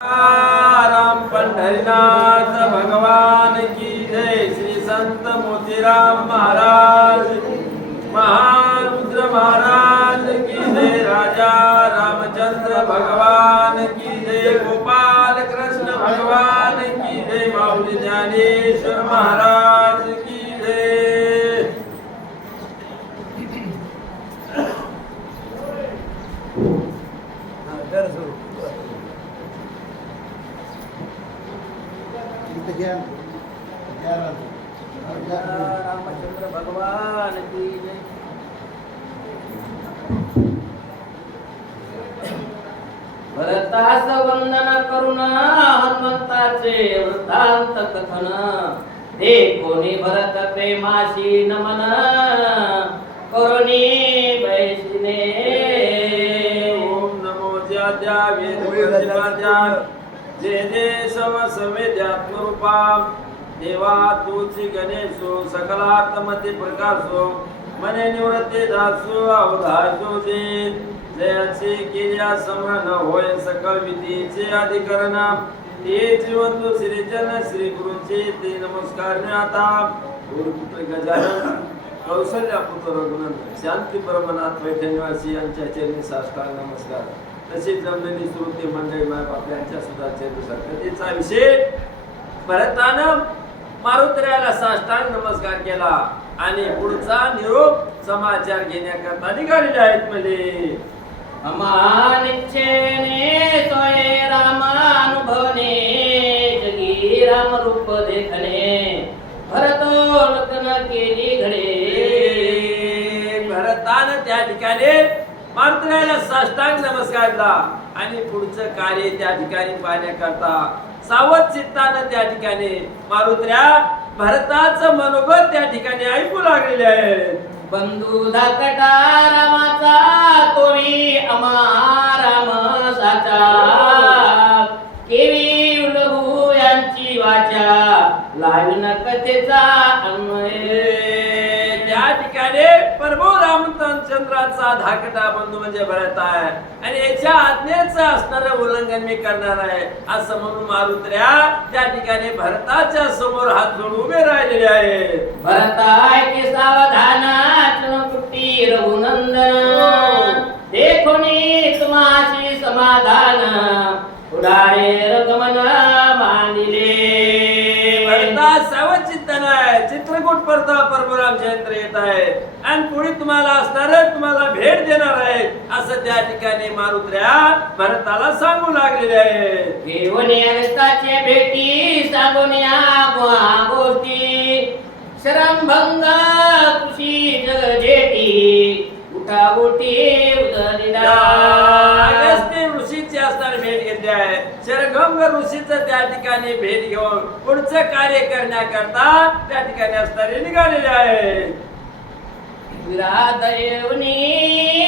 राम पंढरीनाथ भगवान की जय. श्री संत मोतीराम महाराज. महारुद्र महाराज की जय. राजा रामचंद्र भगवान की जय. गोपाल कृष्ण भगवान की जय. माऊली ज्ञानेश्वर महाराज की जय रामचंद्र भगवान की जय भरतास वंदन करून हनुमंताचे वृत्तांत कथन ते कोणी भरत प्रेमाशी नमन. करुणी बैसिने ओम नमो ज्याद्या वेद प्रतिपाद्या जे जे सव सवेद्यात्मरूपा. देवा तुझी गणेशो सकलात्मते प्रकाशो. मने निवृत्ती दासो अवधासो जे जयाचे केल्या समरण होय सकल विधीचे अधिकरण. ते जिवंत श्रीजन श्री गुरुचे ते नमस्कार. आता गुरुपुत्र गजानन कौशल्या पुत्र रघुनंद शांती परमनाथ पैठणवासी यांच्या चरणी साष्टांग नमस्कार. तसेच जमलेली श्रोते मंडळी मायबाप यांच्या सुद्धा चरणी कथेचा विषय परतानं मारुत्र्याला साष्टांग नमस्कार केला आणि पुढचा निरोप समाचार घेण्याकरता निघालेले आहेत मध्ये अमानिच्छेने सोये रामानुभवने जगी राम रूप देखने। भरतो लग्न केली घडे। भरतान त्या ठिकाणी मारुत्र्याला साष्टांग नमस्कार केला आणि पुढचं कार्य त्या ठिकाणी पाहण्याकरता सावध चित्तानं त्या ठिकाणी मारुत्र्या भरताचं मनोगत त्या ठिकाणी ऐकू लागलेले आहेत. बंधू धाकटा रामाचा तोवी साचा केवी उलभू यांची वाचा लावीन कथेचा अन्वय. त्या ठिकाणी प्रभू रामचंद्राचा धाकटा बंधू म्हणजे भरत आहे. आणि याच्या आज्ञेचं असणारं उल्लंघन मी करणार आहे. असं म्हणून मारुत्र्या त्या ठिकाणी भरताच्या समोर हात जोडून उभे राहिलेले आहेत. भरताय के सावधान कुट्टी रघुनंदन. देखोनी तुम्हाशी समाधान. उडाळे रगमन मांडिले भरता सावचित्तन आहे चित्रकूट परता परमराम जयंत्र येत आहे. आणि कोणी तुम्हाला असणार तुम्हाला भेट देणार आहे. असं त्या ठिकाणी मारुद्र्या भरताला सांगू लागलेले आहे घेऊन अवस्थाचे भेटी सांगून या गुहा गोष्टी. शरमभंग खुशी जगजेटी. उठा उठी ऋषीचं त्या ठिकाणी भेट घेऊन पुढचं कार्य करण्याकरता त्या ठिकाणी असणारे निघालेले आहे विरादयवनी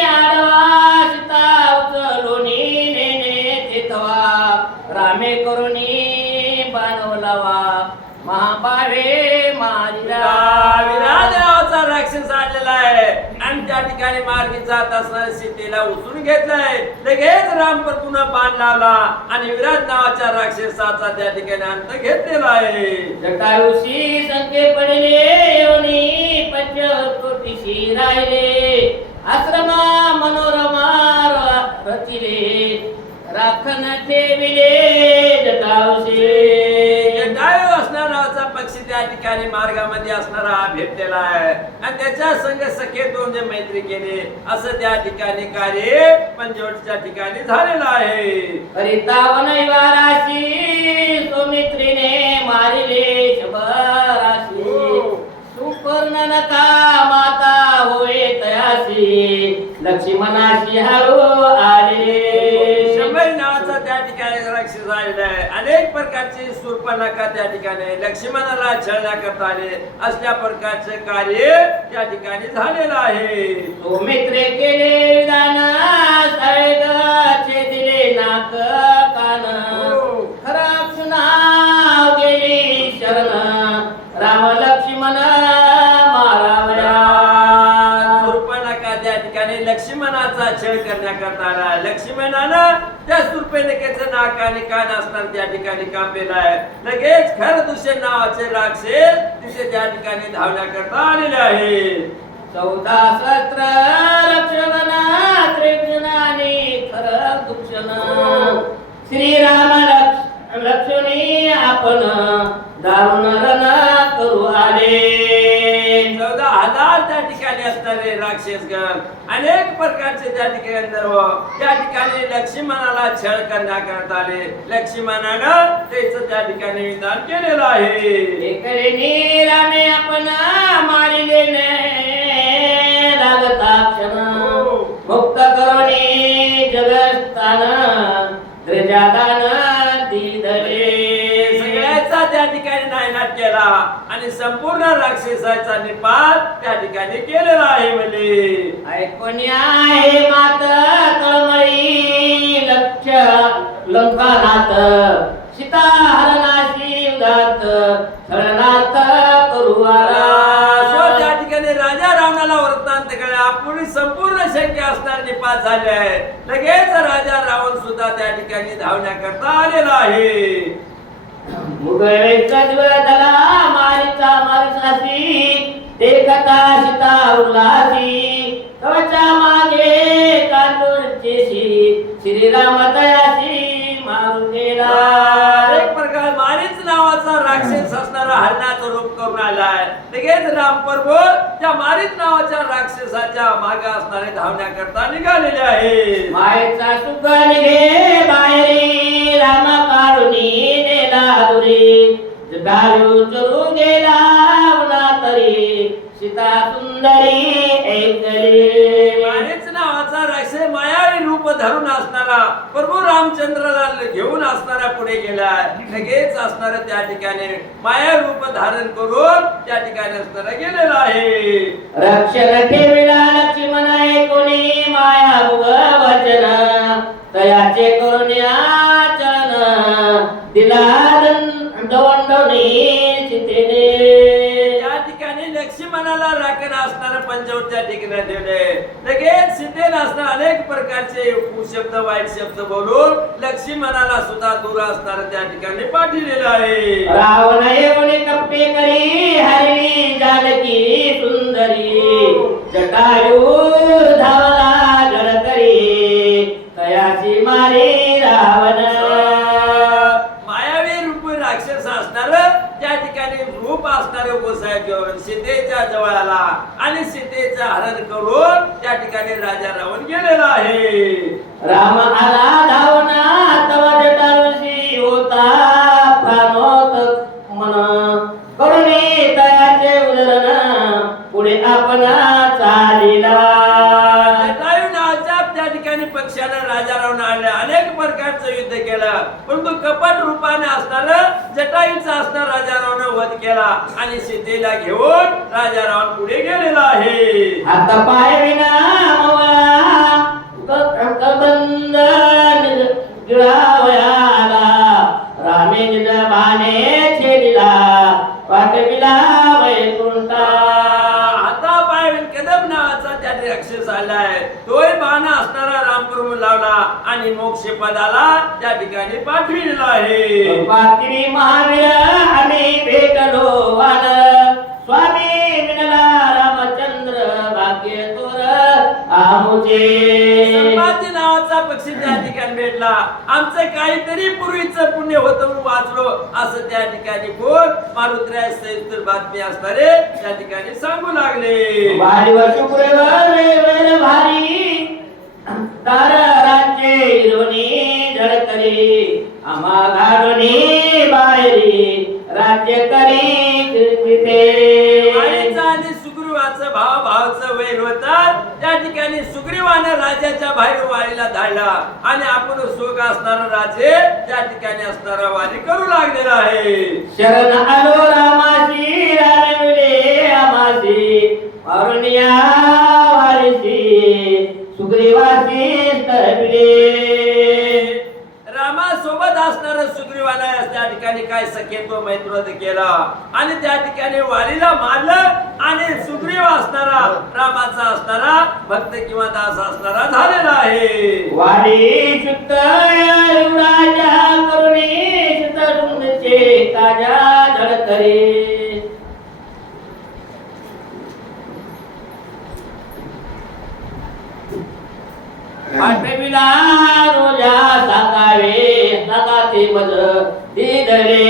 आडवा सीता उचलूनी नेने चितवा रामे करुणी मारिला विराज नावाचा राक्षस आलेला आहे. त्या ठिकाणी मार्गी जात असणाऱ्या सीतेला उचलून घेतलाय. लगेच रामपर पुन्हा बाण लावला आणि विराज नावाच्या राक्षसाचा त्या ठिकाणी अंत घेतलेला आहे. जटायुषी संके पडले योनी पंचकोटीशी राहिले. आश्रमा मनोरमा रचिले राखण ठेविले जटायुषी त्या ठिकाणी मार्गामध्ये असणारा हा भेटलेला आहे. आणि त्याच्या संग सखे दोन जे मैत्री केली असं त्या ठिकाणी कार्य पंचवटीच्या ठिकाणी झालेलं आहे. हरितावन वाराशी सुमित्रीने मारिले शबराशी सुपर्ण नका माता होय तयाशी. लक्ष्मणाशी हळू अनेक प्रकारचे सुरपणाका त्या ठिकाणी? लक्ष्मणाला छळण्याकरता आले असल्या प्रकारचे कार्य त्या ठिकाणी झालेलं आहे. सुमित्रे केले दिले नाक कान. खराब नाव गेली शरण. राम लक्ष्मण त्या ठिकाणी? लक्ष्मणाचा छळ करण्याकरता आला लक्ष्मणानं त्या सुरपेनकेचं नाक आणि कान असणार त्या ठिकाणी कापलेला आहे. लगेच खर दुष्य नावाचे राक्षस तिथे त्या ठिकाणी धावण्याकरता आलेले आहे चौदा सहस्त्र लक्ष्मणाला छळ करण्यात आले. लक्ष्मणानं त्याच त्या ठिकाणी विधान केलेलं आहे. रामे आपण मारिले मुक्त द्रजादान दिधरे सगळ्याचा त्या ठिकाणी नायनाट केला आणि संपूर्ण राक्षसाचा निपात त्या ठिकाणी केलेला आहे म्हणजे. ऐकून आहे मात लक्ष लंकानाथ सीता हरणाशी उदात हरणात करू सो आला त्या ठिकाणी राजा रावणाला वृत्तांत कळला आपली संपूर्ण शक्य असणार निपात झाले आहे. लगेच राजा रावण सुद्धा त्या ठिकाणी धावण्या करता आलेला आहे. मुगळे गजवदला मारिचा मारिसासी ते कथा सीता उल्हासी कवचा मागे कातुरचेशी श्रीराम तयासी नावाचा असणारा हरणाचं रूप करून आलाय. लगेच राम प्रभू त्या मारित नावाच्या राक्षसाच्या माग असणारे धावण्याकरता निघालेले आहे मायेचा सुख निघे बाहेरी राम कारुणी नेला दुरी दारू चोरून गेला तरी सीता सुंदरी ऐकली मारीच नावाचा राक्षस मायावी रूप धरून असणारा प्रभू रामचंद्राला घेऊन असणारा पुढे गेला. लगेच असणारा त्या ठिकाणी माया रूप धारण करून त्या ठिकाणी असणारा गेलेला आहे. रक्षण ठेविला लक्ष्मण कोणी माया वचन तयाचे करून असणारं पंचवट त्या ठिकाणी ठेवले. लगेच सीतेन असणार अनेक प्रकारचे शब्द वाईट शब्द बोलून लक्ष्मणाला सुद्धा दूर असणार त्या ठिकाणी पाठवलेलं आहे. रावण येऊन कप्पे करी हरिणी जानकी सुंदरी जटायू राम आला धावना तव जटावशी होता प्राणोत. मन करुणी तयाचे उदरन पुढे आपण चालिला. त्या ठिकाणी पक्षानं आले अनेक प्रकारचं युद्ध केलं. परंतु कपट रूपाने असणार जटायूचा असणार राजा रावण वध केला आणि सीतेला घेऊन राजा रावण पुढे गेलेला आहे. आता पाय विना आणि मोक्ष पदाला त्या ठिकाणी पाठविलेला आहे. पात्री महावीर आम्ही भेटलो वान स्वामी विनला रामचंद्र भाग्य तोर आमुचे नावाचा पक्षी त्या ठिकाणी भेटला. आमचं काहीतरी पूर्वीचं पुण्य होतं म्हणून वाचलो. असं त्या ठिकाणी कोण मारुत्र्या बातमी असणारे त्या ठिकाणी सांगू लागले. वारी शुक्रवार ठिकाणी सुग्रीवानं राजाच्या बाहेर वारीला धाडला आणि आपण सुख असणारा राजे त्या ठिकाणी असणारा वारी करू लागलेला आहे. शरण आलो. सुग्रीवाने त्या ठिकाणी काय सखेत्व मैत्वत केला आणि त्या ठिकाणी वालीला मारलं आणि सुग्रीव असणारा रामाचा असणारा भक्त किंवा दास असणारा झालेला आहे. करुणी ताजा पाठविला रोजा सांगावे सांगाते मज दिधरे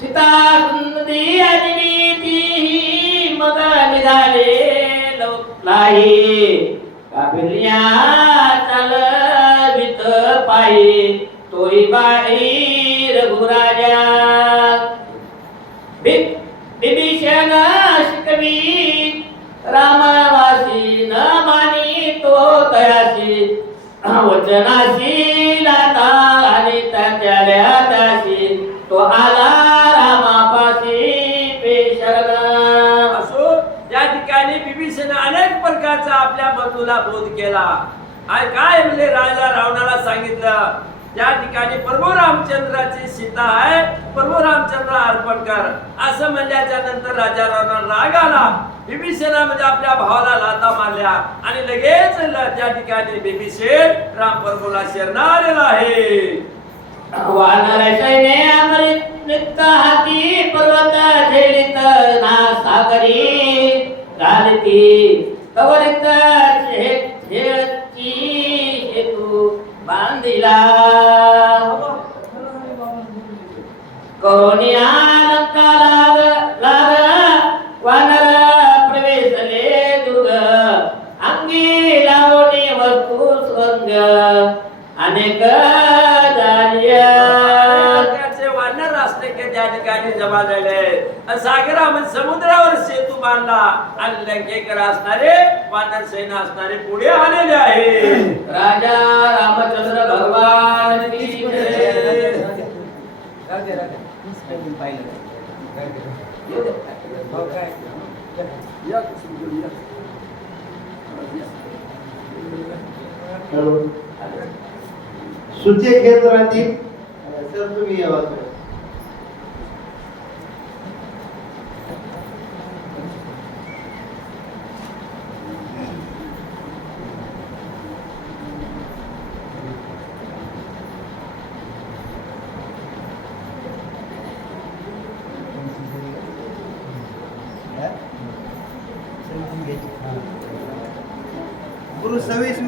सीता सुंदरी अजनी ती मग निघाले लोकलाही काबिलिया चाल वित पायी तोही बाई वचनाशी लाता आणि त्याच्या त्याशी तो आला रामापाशी पेशरण असो त्या ठिकाणी बिभीषण अनेक प्रकारचा आपल्या बंधूला बोध केला. आणि काय म्हणजे राजा रावणाला सांगितलं? त्या ठिकाणी प्रभू रामचंद्राची सीता आहे. प्रभू रामचंद्र अर्पण कर. असं म्हणल्याच्या नंतर राजा रावणाला राग आला बिभीषणा म्हणजे आपल्या भावाला लाता मारल्या आणि लगेच त्या ठिकाणी बिभीषण राम प्रभूला शरणारेला आहे. वानर हाती पर्वत झेलित ना सागरी घालती कवरित झेळची हेतू बांधिला. लाग वानर प्रवेशले दुर्ग. अंगी लावणी अनेक वानर की त्या ठिकाणी जमा झाले. आणि सागरामध्ये समुद्रावर सेतू बांधला. आणि लंकेकर असणारे वानर सैन्य असणारे पुढे आलेले आहे राजा रामचंद्र भगवान की. सुचे क्षेत्रातील सर तुम्ही vez